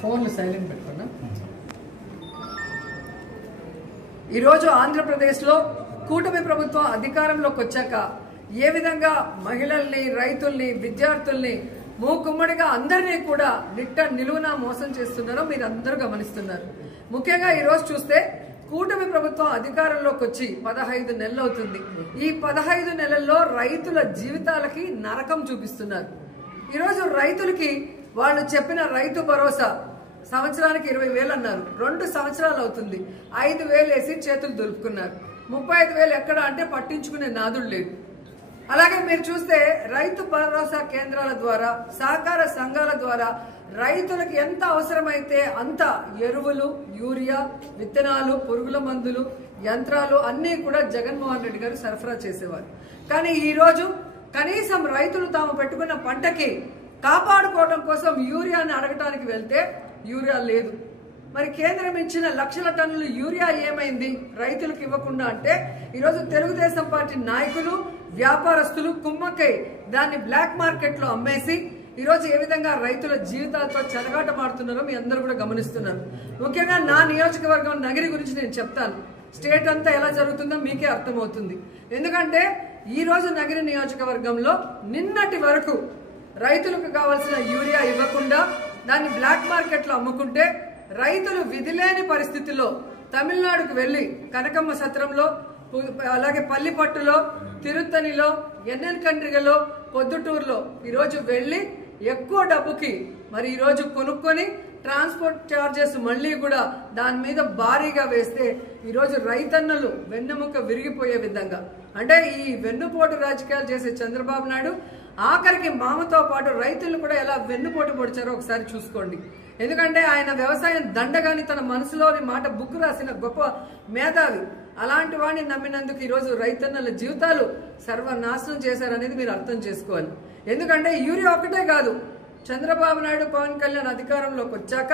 ఫోన్లు సైలెంట్ పెట్టుకున్నా. ఈరోజు ఆంధ్రప్రదేశ్లో కూటమి ప్రభుత్వం అధికారంలోకి వచ్చాక ఏ విధంగా మహిళల్ని, రైతుల్ని, విద్యార్థుల్ని మూకుమ్మడిగా అందరినీ కూడా నిలువునా మోసం చేస్తున్నారో మీరు అందరూ గమనిస్తున్నారు. ముఖ్యంగా ఈరోజు చూస్తే కూటమి ప్రభుత్వం అధికారంలోకి వచ్చి 15 నెలలు అవుతుంది. ఈ 15 నెలల్లో రైతుల జీవితాలకి నరకం చూపిస్తున్నారు. ఈరోజు రైతులకి వాళ్ళు చెప్పిన రైతు భరోసా సంవత్సరానికి 20,000 అన్నారు. 2 సంవత్సరాలు అవుతుంది. 5,000 వేసి చేతులు దులుపుకున్నారు. 35,000 ఎక్కడ అంటే పట్టించుకునే నాదుడు లేడు. అలాగే మీరు చూస్తే రైతు భరోసా కేంద్రాల ద్వారా, సహకార సంఘాల ద్వారా రైతులకు ఎంత అవసరమైతే అంత ఎరువులు, యూరియా, విత్తనాలు, పురుగుల మందులు, యంత్రాలు అన్నీ కూడా జగన్మోహన్ రెడ్డి గారు సరఫరా చేసేవారు. కానీ ఈరోజు కనీసం రైతులు తాము పెట్టుకున్న పంటకి కాపాడుకోవడం కోసం యూరియాని అడగటానికి వెళ్తే యూరియా లేదు. మరి కేంద్రం ఇచ్చిన లక్షల టన్నులు యూరియా ఏమైంది రైతులకు ఇవ్వకుండా అంటే ఈరోజు తెలుగుదేశం పార్టీ నాయకులు, వ్యాపారస్తులు కుమ్మక్కై దాన్ని బ్లాక్ మార్కెట్ లో అమ్మేసి ఈరోజు ఏ విధంగా రైతుల జీవితాలతో చెలగాటమాడుతున్నారో మీ అందరూ కూడా గమనిస్తున్నారు. ముఖ్యంగా నా నియోజకవర్గం నగిరి గురించి నేను చెప్తాను. స్టేట్ అంతా ఎలా జరుగుతుందో మీకే అర్థమవుతుంది. ఎందుకంటే ఈ రోజు నగిరి నియోజకవర్గంలో నిన్నటి వరకు రైతులకు కావాల్సిన యూరియా ఇవ్వకుండా దాన్ని బ్లాక్ మార్కెట్ లో అమ్ముకుంటే రైతులు విధిలేని పరిస్థితుల్లో తమిళనాడుకు వెళ్లి కనకమ్మ సత్రంలో, అలాగే పల్లిపట్టులో, తిరుత్తనిలో, ఎన్ఎన్ కండ్రిగలో, పొద్దుటూరులో ఈరోజు వెళ్లి ఎక్కువ డబ్బుకి మరి ఈరోజు కొనుక్కొని ట్రాన్స్పోర్ట్ ఛార్జెస్ మళ్లీ కూడా దాని మీద భారీగా వేస్తే ఈరోజు రైతన్నలు వెన్నెముక విరిగిపోయే విధంగా, అంటే ఈ వెన్నుపోటు రాజకీయాలు చేసే చంద్రబాబు నాయుడు ఆఖరికి మామతో పాటు రైతులను కూడా ఎలా వెన్నుపోటు పొడిచారో ఒకసారి చూసుకోండి. ఎందుకంటే ఆయన వ్యవసాయం దండగాని తన మనసులోని మాట బుక్ రాసిన గొప్ప మేధావి. అలాంటి వాడిని నమ్మినందుకు ఈరోజు రైతన్నల జీవితాలు సర్వనాశనం చేశారనేది మీరు అర్థం చేసుకోవాలి. ఎందుకంటే యూరియా ఒక్కటే కాదు, చంద్రబాబు నాయుడు, పవన్ కళ్యాణ్ అధికారంలోకి వచ్చాక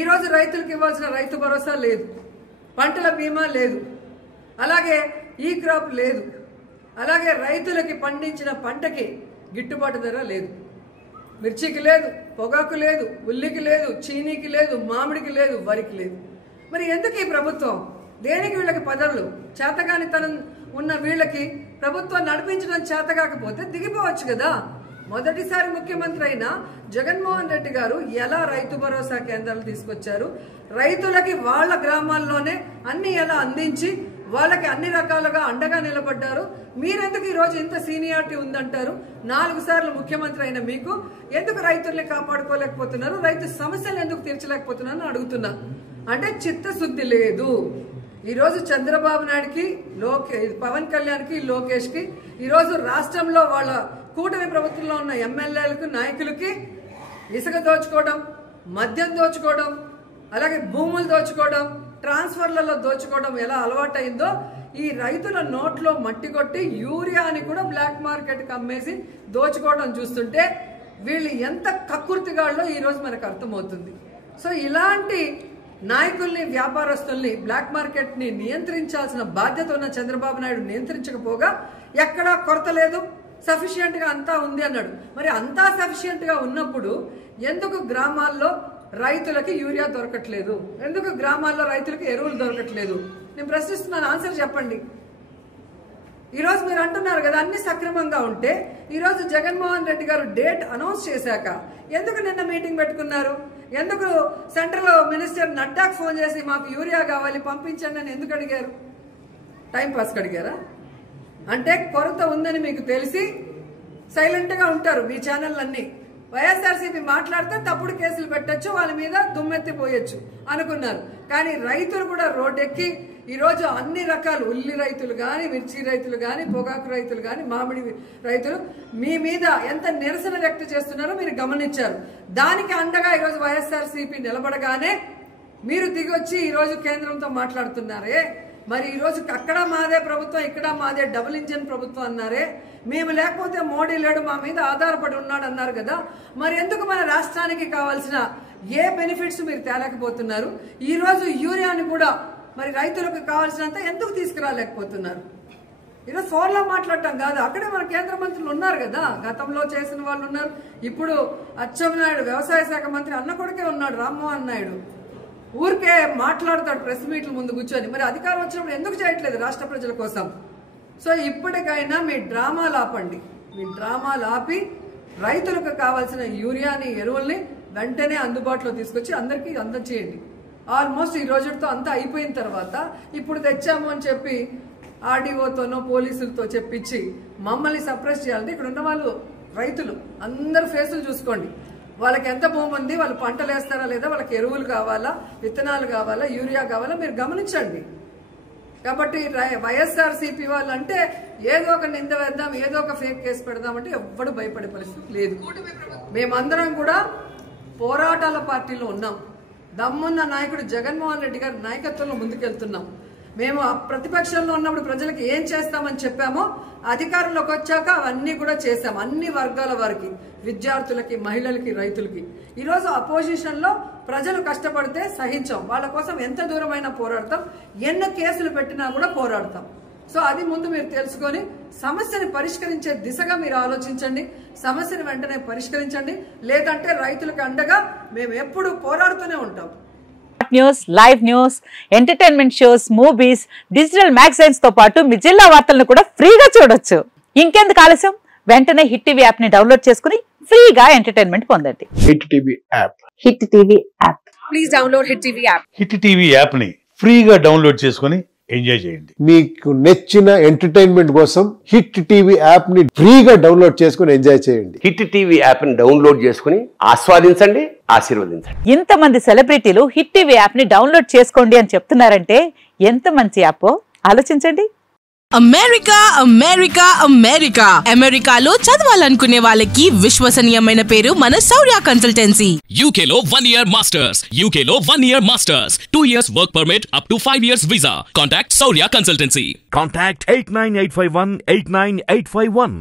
ఈరోజు రైతులకు ఇవ్వాల్సిన రైతు భరోసా లేదు, పంటల బీమా లేదు, అలాగే ఈ క్రాప్ లేదు, అలాగే రైతులకి పండించిన పంటకి గిట్టుబాటు ధర లేదు, మిర్చికి లేదు, పొగాకు లేదు, ఉల్లికి లేదు, చీనీకి లేదు, మామిడికి లేదు, వరికి లేదు. మరి ఎందుకు ఈ ప్రభుత్వం? దేనికి వీళ్ళకి పదవులు? చేతగానితనం ఉన్న వీళ్ళకి ప్రభుత్వం నడిపించడం చేత కాకపోతే దిగిపోవచ్చు కదా. మొదటిసారి ముఖ్యమంత్రి అయిన జగన్మోహన్ రెడ్డి గారు ఎలా రైతు భరోసా కేంద్రాలు తీసుకొచ్చారు, రైతులకి వాళ్ళ గ్రామాల్లోనే అన్ని ఎలా అందించి వాళ్ళకి అన్ని రకాలుగా అండగా నిలబడ్డారు. మీరెందుకు ఈరోజు ఇంత సీనియారిటీ ఉందంటారు? 4 సార్లు ముఖ్యమంత్రి అయిన మీకు ఎందుకు రైతుల్ని కాపాడుకోలేకపోతున్నారు, రైతు సమస్యలు ఎందుకు తీర్చలేకపోతున్నారు అడుగుతున్నా. అంటే చిత్తశుద్ధి లేదు. ఈరోజు చంద్రబాబు నాయుడుకి, పవన్ కళ్యాణ్కి, లోకేష్కి ఈరోజు రాష్ట్రంలో వాళ్ళ కూటమి ప్రభుత్వంలో ఉన్న ఎమ్మెల్యేలకు, నాయకులకి ఇసుక దోచుకోవడం, మద్యం దోచుకోవడం, అలాగే భూములు దోచుకోవడం, ట్రాన్స్ఫర్లలో దోచుకోవడం ఎలా అలవాటైందో ఈ రైతుల నోట్లో మట్టి కొట్టి యూరియాని కూడా బ్లాక్ మార్కెట్కి అమ్మేసి దోచుకోవడం చూస్తుంటే వీళ్ళు ఎంత కక్కుర్తిగాళ్ళో ఈరోజు మనకు అర్థమవుతుంది. సో ఇలాంటి నాయకుల్ని, వ్యాపారస్తుల్ని, బ్లాక్ మార్కెట్ని నియంత్రించాల్సిన బాధ్యత ఉన్న చంద్రబాబు నాయుడు నియంత్రించకపోగా ఎక్కడా కొరత లేదు, సఫిషియెంట్గా అంతా ఉంది అన్నాడు. మరి అంతా సఫిషియెంట్గా ఉన్నప్పుడు ఎందుకు గ్రామాల్లో రైతులకి యూరియా దొరకట్లేదు? ఎందుకు గ్రామాల్లో రైతులకి ఎరువులు దొరకట్లేదు? నేను ప్రశ్నిస్తున్నాను, ఆన్సర్ చెప్పండి. ఈరోజు మీరు అంటున్నారు కదా అన్ని సక్రమంగా ఉంటే ఈరోజు జగన్మోహన్ రెడ్డి గారు డేట్ అనౌన్స్ చేశాక ఎందుకు నిన్న మీటింగ్ పెట్టుకున్నారు? ఎందుకు సెంట్రల్ మినిస్టర్ నడ్డాకు ఫోన్ చేసి మాకు యూరియా కావాలి పంపించండి అని ఎందుకు అడిగారు? టైం పాస్కి అడిగారా? అంటే కొరత ఉందని మీకు తెలిసి సైలెంట్గా ఉంటారు మీ ఛానళ్ళన్నీ. వైఎస్ఆర్సీపీ మాట్లాడితే తప్పుడు కేసులు పెట్టచ్చు, వాళ్ళ మీద దుమ్మెత్తిపోయొచ్చు అనుకున్నారు. కానీ రైతులు కూడా రోడ్డెక్కి ఈరోజు అన్ని రకాలు ఉల్లి రైతులు కానీ, మిర్చి రైతులు కానీ, పొగాకు రైతులు కానీ, మామిడి రైతులు మీ మీద ఎంత నిరసన వ్యక్తం చేస్తున్నారో మీరు గమనించారు. దానికి అండగా ఈరోజు వైఎస్ఆర్సీపీ నిలబడగానే మీరు దిగొచ్చి ఈరోజు కేంద్రంతో మాట్లాడుతున్నారే. మరి ఈరోజు అక్కడ మాదే ప్రభుత్వం, ఇక్కడ మాదే డబుల్ ఇంజిన్ ప్రభుత్వం అన్నారే. మేము లేకపోతే మోడీ లేడు, మా మీద ఆధారపడి ఉన్నాడు అన్నారు కదా. మరి ఎందుకు మన రాష్ట్రానికి కావాల్సిన ఏ బెనిఫిట్స్ మీరు తేలేకపోతున్నారు? ఈరోజు యూరియాని కూడా మరి రైతులకు కావాల్సినంత ఎందుకు తీసుకురాలేకపోతున్నారు? ఈరోజు ఫోన్లో మాట్లాడటం కాదు, అక్కడే మన కేంద్ర మంత్రులు ఉన్నారు కదా, గతంలో చేసిన వాళ్ళు ఉన్నారు. ఇప్పుడు అచ్చెన్నాయుడు వ్యవసాయ శాఖ మంత్రి అన్న కొడుకే ఉన్నాడు, రామ్మోహన్ నాయుడు. ఊరికే మాట్లాడతాడు ప్రెస్ మీట్ల ముందు కూర్చొని. మరి అధికారం వచ్చినప్పుడు ఎందుకు చేయట్లేదు రాష్ట్ర ప్రజల కోసం? సో ఇప్పటికైనా మీ డ్రామాలు ఆపండి. మీ డ్రామాలు ఆపి రైతులకు కావాల్సిన యూరియాని, ఎరువుల్ని వెంటనే అందుబాటులో తీసుకొచ్చి అందరికీ అందజేయండి. ఆల్మోస్ట్ ఈ రోజుతో అంతా అయిపోయిన తర్వాత ఇప్పుడు తెచ్చాము అని చెప్పి ఆర్డీఓతోనో పోలీసులతో చెప్పించి మమ్మల్ని సప్రెస్ చేయాలంటే ఇక్కడ ఉన్న వాళ్ళు రైతులు అందరు ఫేసులు చూసుకోండి. వాళ్ళకి ఎంత భూమి ఉంది, వాళ్ళు పంటలు వేస్తారా లేదా, వాళ్ళకి ఎరువులు కావాలా, విత్తనాలు కావాలా, యూరియా కావాలా మీరు గమనించండి. కాబట్టి వైఎస్ఆర్సీపీ వాళ్ళు అంటే ఏదో ఒక నింద వేద్దాం, ఏదో ఒక ఫేక్ కేసు పెడదామంటే ఎవ్వడు భయపడే పరిస్థితి లేదు. మేమందరం కూడా పోరాటాల పార్టీలో ఉన్నాం. దమ్మున్న నాయకుడు జగన్మోహన్ రెడ్డి గారి నాయకత్వంలో ముందుకెళ్తున్నాం. మేము ప్రతిపక్షంలో ఉన్నప్పుడు ప్రజలకు ఏం చేస్తామని చెప్పామో అధికారంలోకి వచ్చాక అవన్నీ కూడా చేశాం. అన్ని వర్గాల వారికి, విద్యార్థులకి, మహిళలకి, రైతులకి. ఈరోజు అపోజిషన్ లో ప్రజలు కష్టపడితే సహించాం, వాళ్ళ కోసం ఎంత దూరమైనా పోరాడతాం, ఎన్ని కేసులు పెట్టినా కూడా పోరాడతాం. సో అది ముందు మీరు తెలుసుకొని సమస్యని పరిష్కరించే దిశగా మీరు ఆలోచించండి. సమస్యని వెంటనే పరిష్కరించండి, లేదంటే రైతులకు అండగా మేము ఎప్పుడు పోరాడుతూనే ఉంటాం. News, live news, entertainment shows, movies, digital magazines తో పాటు మీ జిల్లా వార్తలను కూడా ఫ్రీగా చూడొచ్చు. ఇంకెందుకు ఆలస్యం, వెంటనే హిట్ టీవీ యాప్ ని డౌన్లోడ్ చేసుకుని ఫ్రీగా ఎంటర్టైన్మెంట్ పొందండి. Hit TV app. Hit TV app. Please download hit TV app. Hit TV app ని ఫ్రీగా డౌన్లోడ్ చేసుకుని ఎంజాయ్ చేయండి. మీకు నచ్చిన ఎంటర్టైన్మెంట్ కోసం హిట్ టీవీ యాప్ ని ఫ్రీగా డౌన్లోడ్ చేసుకుని ఎంజాయ్ చేయండి. హిట్ టీవీ యాప్ ని డౌన్లోడ్ చేసుకుని ఆస్వాదించండి, ఆశీర్వదించండి. ఇంతమంది సెలబ్రిటీలు హిట్ టీవీ యాప్ ని డౌన్లోడ్ చేసుకోండి అని చెప్తున్నారంటే ఎంత మంచి యాప్ ఆలోచించండి. అమెరికా అమెరికా అమెరికా అమెరికాలో చదవాలనుకునే వాళ్ళకి విశ్వసనీయమైన పేరు మన శౌర్య కన్సల్టెన్సీ. UK లో 1 year masters, UK లో 1 year masters, 2 years work permit up to 5 years visa. Contact Saurya Consultancy. Contact 89851 89851.